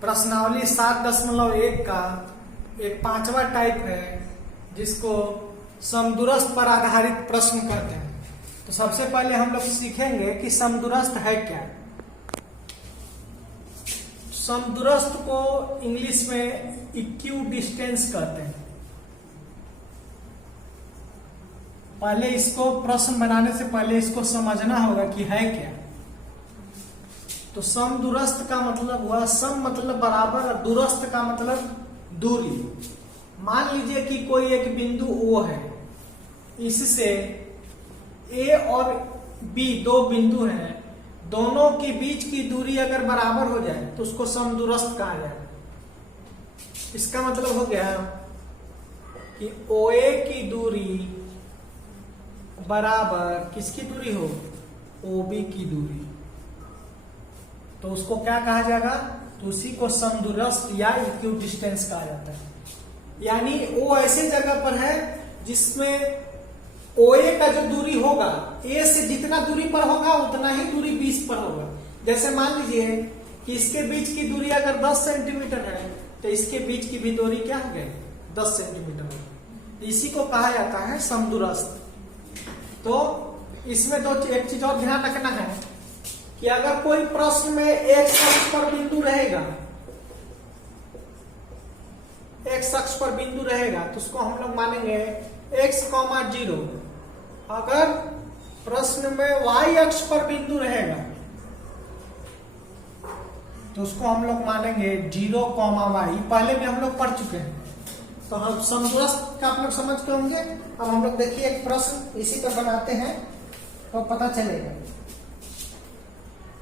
प्रश्नावली 7.1 का एक 5वां टाइप है जिसको समदूरस्थ पर आधारित प्रश्न कहते हैं। तो सबसे पहले हम लोग सीखेंगे कि समदूरस्थ है क्या। समदूरस्थ को इंग्लिश में इक्यू डिस्टेंस कहते हैं। पहले इसको प्रश्न बनाने से पहले इसको समझना होगा कि है क्या। तो समदूरस्थ का मतलब हुआ, सम मतलब बराबर और दूरस्थ का मतलब दूरी। मान लीजिए कि कोई एक बिंदु O है, इससे A और B दो बिंदु हैं, दोनों के बीच की दूरी अगर बराबर हो जाए तो उसको समदूरस्थ कहा जाए। इसका मतलब हो गया कि OA की दूरी बराबर किसकी दूरी हो, OB की दूरी, तो उसको क्या कहा जाएगा, तो उसी को समदूरस्थ या इक्यू डिस्टेंस कहा जाता है। यानी वो ऐसे जगह पर है जिसमें OA का जो दूरी होगा, A से जितना दूरी पर होगा उतना ही दूरी B पर होगा। जैसे मान लीजिए कि इसके बीच की दूरी अगर 10 सेंटीमीटर है तो इसके बीच की भी दूरी क्या हो गई, 10 सेंटीमीटर। इसी को कहा जाता है समदूरस्थ। तो इसमें तो एक चीज और ध्यान रखना है कि अगर कोई प्रश्न में एक अक्ष पर बिंदु रहेगा, x अक्ष पर बिंदु रहेगा तो उसको हम लोग मानेंगे x, 0। अगर प्रश्न में y अक्ष पर बिंदु रहेगा तो उसको हम लोग मानेंगे 0, y। पहले भी हम लोग पढ़ चुके हैं, तो हम समदूरस्थ का आप लोग समझ के होंगे। अब हम लोग देखिए एक प्रश्न इसी पर बनाते हैं तो पता चलेगा।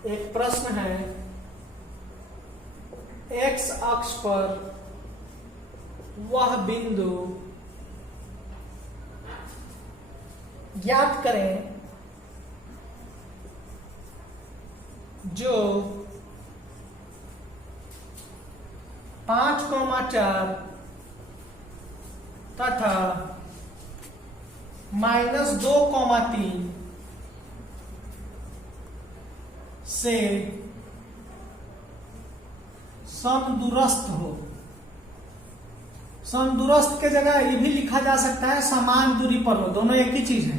एक प्रश्न है, x अक्ष पर वह बिंदु ज्ञात करें जो 5, 4 तथा -2, 3 से समदूरस्थ हो। समदूरस्थ के जगह ये भी लिखा जा सकता है समान दूरी पर हो, दोनों एक ही चीज है।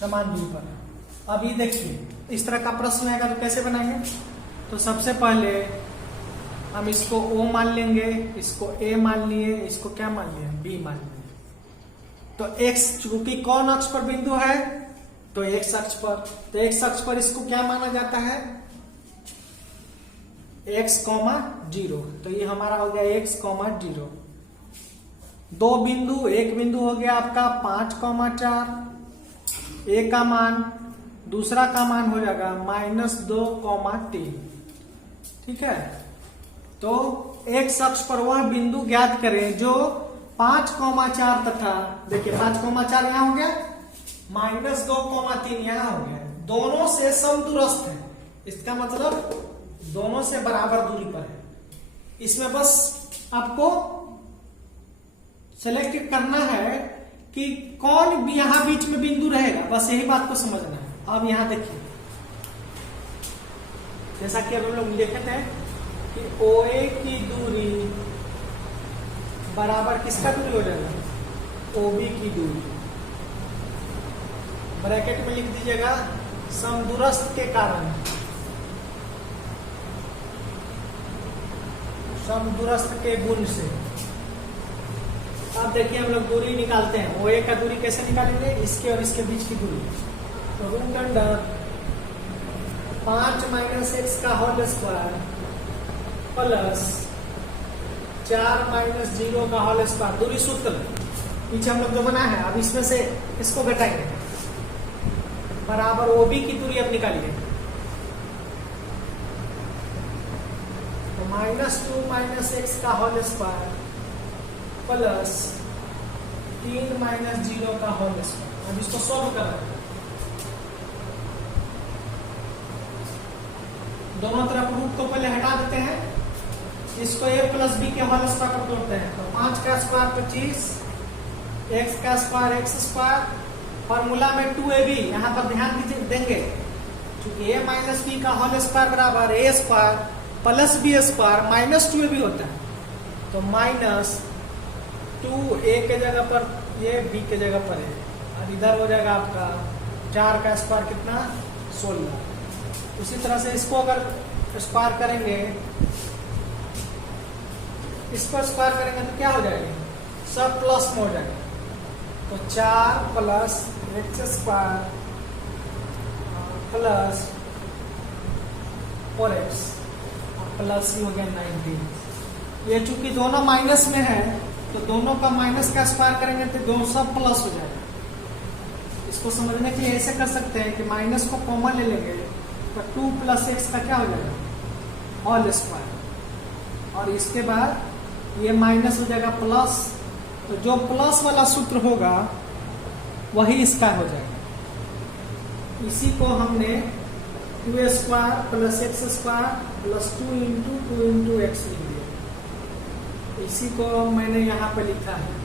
समान दूरी पर। अब ये देखिए इस तरह का प्रश्न आएगा तो कैसे बनाएंगे। तो सबसे पहले हम इसको O मान लेंगे, इसको A मान लिए, इसको क्या मान लिया, B मान लिए। तो x चूंकि कौन अक्ष पर बिंदु है, तो x अक्ष पर, तो x अक्ष पर इसको क्या माना जाता है, x, 0। तो ये हमारा हो गया x, 0। दो बिंदु, एक बिंदु हो गया आपका 5, 4, A का मान, दूसरा का मान हो जाएगा -2, 3। ठीक है। तो x अक्ष पर वह बिंदु ज्ञात करें जो 5, 4 तथा, देखिए 5, 4 यहां हो गया, -2, 3 यहां हो गया, दोनों से समदूरस्थ है। इसका मतलब दोनों से बराबर दूरी पर है। इसमें बस आपको सेलेक्ट करना है कि कौन भी यहां बीच में बिंदु रहेगा, बस यही बात को समझना है। अब यहां देखिए, जैसा कि अब हम लोग देखते हैं कि OA की दूरी बराबर किसका दूरी हो जाएगा, OB की दूरी। ब्रैकेट में लिख दीजिएगा समदूरस्थ के कारण, समदूरस्थ के गुण से। अब देखिए हम लोग दूरी निकालते हैं। OA का दूरी कैसे निकालेंगे, इसके और इसके बीच की दूरी। तो रूट अंडर 5 - x का होल स्क्वायर प्लस 4 - 0 का होल स्क्वायर, दूरी सूत्र पीछे हम लोग जो बना है, अब इसमें से इसको घटाएंगे, बराबर OB की दूरी अब निकालिए। तो -2 - x का होल स्क्वायर प्लस 3 - 0 का होल स्क्वायर। अब इसको सॉल्व करना, दोनों तरफ रूट को पहले हटा देते हैं, इसको a + b के होल स्क्वायर पर तोड़ते हैं। तो 5 का स्क्वायर 25, x का स्क्वायर x स्क्वायर, फॉर्मूला में 2ab, यहाँ पर ध्यान देंगे चूंकि ए माइनस बी का होल स्क्वायर बराबर A square plus B square minus 2 भी होता है। तो माइनस 2 ए के जगह पर ये बी के जगह पर है, और इधर हो जाएगा आपका 4 का स्क्वायर कितना 16। उसी तरह से इसको अगर स्क्वायर करेंगे, इसको स्क्वायर करेंगे तो क्या हो जाएगा, सब प्लस में हो जाएगा। तो 4 plus X square plus 4x plus ही हो गया 19। ये चूंकि दोनों माइनस में है तो दोनों का माइनस का स्क्वायर करेंगे तो दोनों सब प्लस हो जाएगा। इसको समझने के लिए ऐसे कर सकते हैं कि माइनस को कॉमन ले लेंगे तो 2 प्लस एक्स का क्या हो जाएगा होल स्क्वायर, और इसके बाद ये माइनस हो जाएगा प्लस। तो जो प्लस वाला सूत्र होगा वही इसका हो जाएगा। इसी को हमने 2 square plus X square plus 2 into x लिख दिया। इसी को मैंने यहाँ पे लिखा है।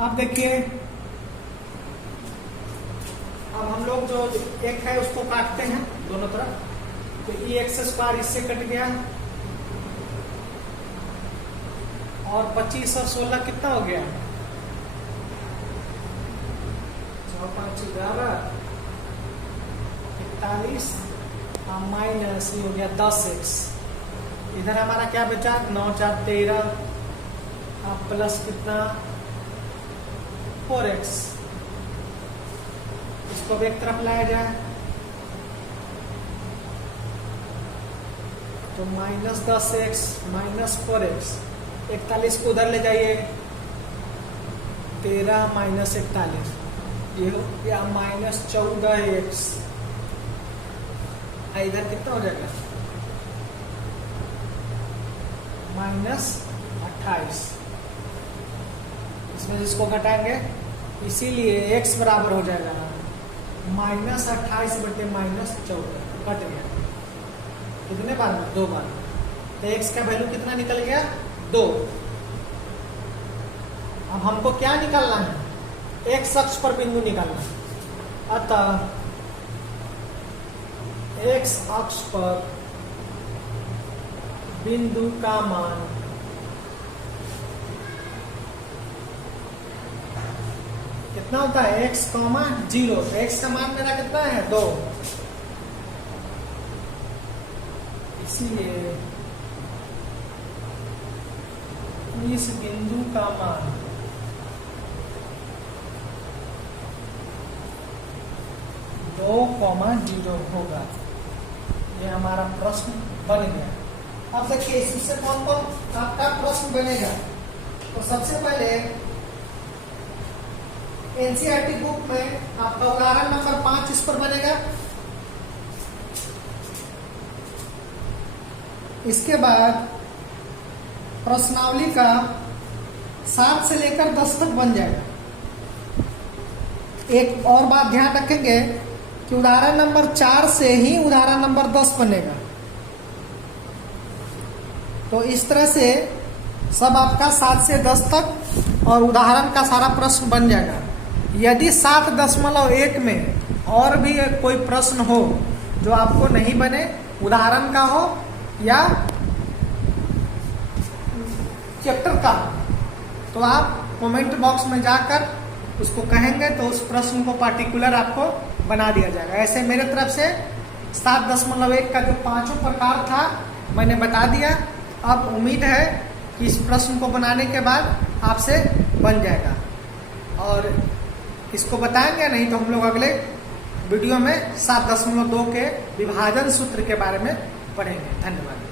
आप देखिए, अब हम लोग जो एक है उसको काटते हैं दोनों तरफ। तो ये एक्स स्क्वायर इससे कट गया, और 25 और 16 कितना हो गया 4 5 11 41 माइनस ये हो गया 10x। इधर हमारा क्या बचा 9 4 13 प्लस कितना 4x। इसको भी एक तरफ लाया जाए तो माइनस 10x माइनस 4x। 41 को उधर ले जाइए, 13 माइनस 41 ये हो गया माइनस 14x। इधर कितना हो जाएगा माइनस 28। इसमें जिसको घटाएंगे, इसीलिए x बराबर हो जाएगा माइनस 28 बटे माइनस 14। कट गया कितने बार में 2 बार। तो x का वैल्यू कितना निकल गया 2। अब हमको क्या निकालना है, x अक्ष पर बिंदु निकालना है। अतः x अक्ष पर बिंदु का मान कितना होता है x, 0। तो x का मान मेरा कितना है 2। इसीलिए इस बिंदु का मान 2,0 होगा। ये हमारा प्रश्न बन गया। अब देखिए इससे कौन कौन आपका प्रश्न बनेगा। तो सबसे पहले एनसीईआरटी बुक में आपका उदाहरण नंबर 5 इस पर बनेगा। इसके बाद प्रश्नावली का 7 से लेकर 10 तक बन जाएगा। एक और बात ध्यान रखेंगे कि उदाहरण नंबर 4 से ही उदाहरण नंबर 10 बनेगा। तो इस तरह से सब आपका 7 से 10 तक और उदाहरण का सारा प्रश्न बन जाएगा। यदि 7.1 में और भी कोई प्रश्न हो जो आपको नहीं बने, उदाहरण का हो या चैप्टर का, तो आप कमेंट बॉक्स में जाकर उसको कहेंगे तो उस प्रश्न को पार्टिकुलर आपको बना दिया जाएगा। ऐसे मेरे तरफ से 7.1 का जो 5 प्रकार था मैंने बता दिया। अब उम्मीद है कि इस प्रश्न को बनाने के बाद आपसे बन जाएगा, और इसको बताएंगे, नहीं तो हम लोग अगले वीडियो में 7.2 के विभाजन सूत्र के बारे में पढ़ेंगे। धन्यवाद।